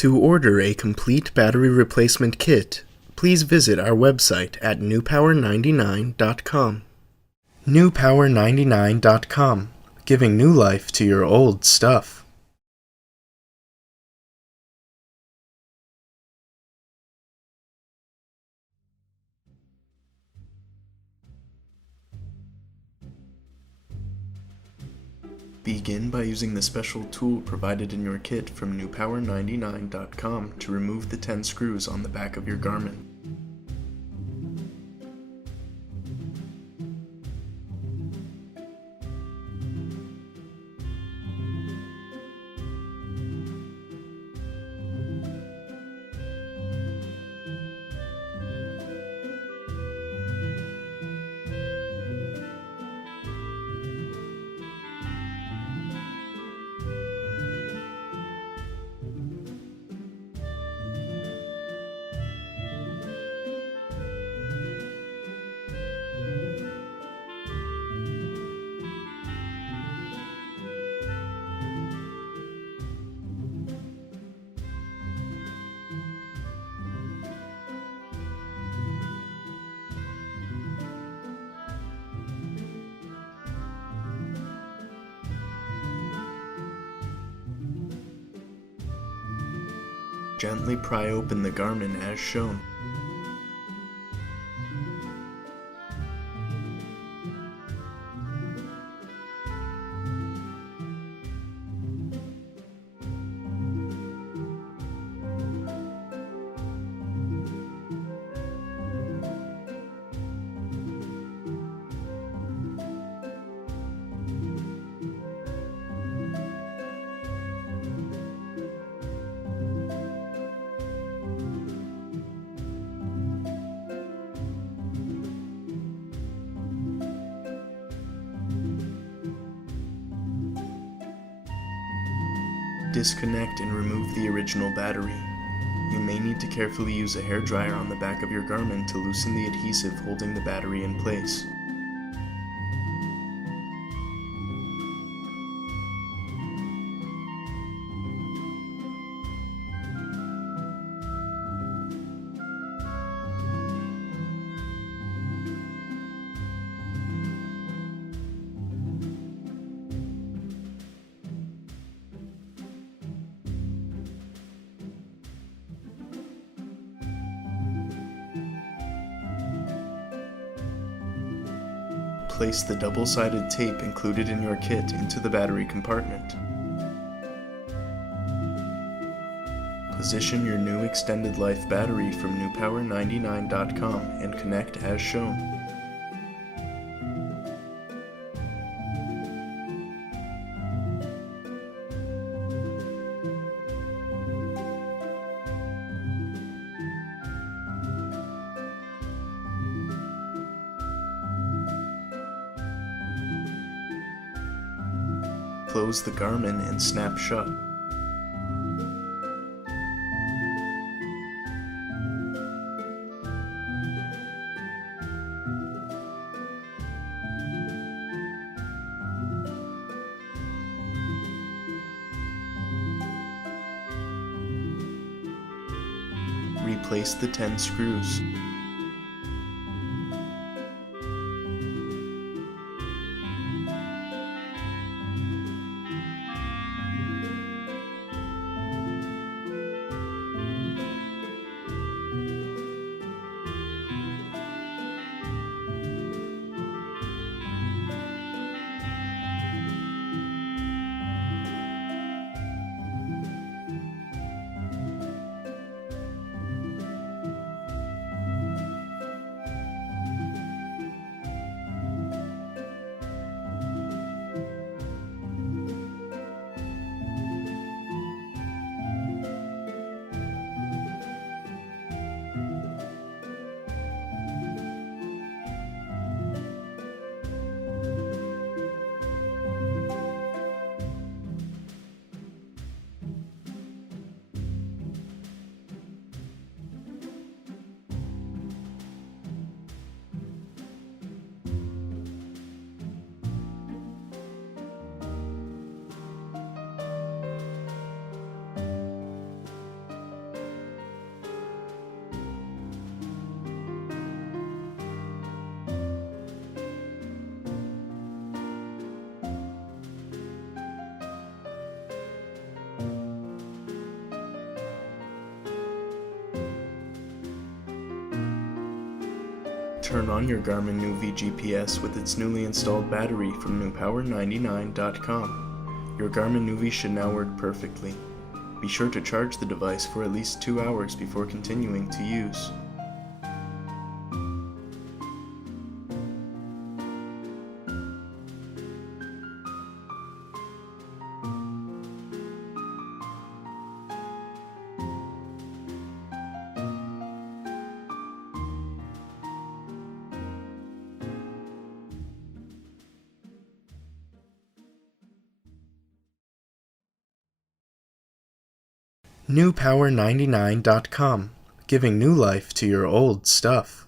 To order a complete battery replacement kit, please visit our website at newpower99.com. newpower99.com, giving new life to your old stuff. Begin by using the special tool provided in your kit from newpower99.com to remove the 10 screws on the back of your Garmin. Gently pry open the Garmin as shown. Disconnect and remove the original battery. You may need to carefully use a hairdryer on the back of your Garmin to loosen the adhesive holding the battery in place. Place the double-sided tape included in your kit into the battery compartment. Position your new extended life battery from newpower99.com and connect as shown. Close the Garmin and snap shut. Replace the 10 screws. turn on your Garmin Nuvi GPS with its newly installed battery from newpower99.com. Your Garmin Nuvi should now work perfectly. Be sure to charge the device for at least 2 hours before continuing to use. newpower99.com, giving new life to your old stuff.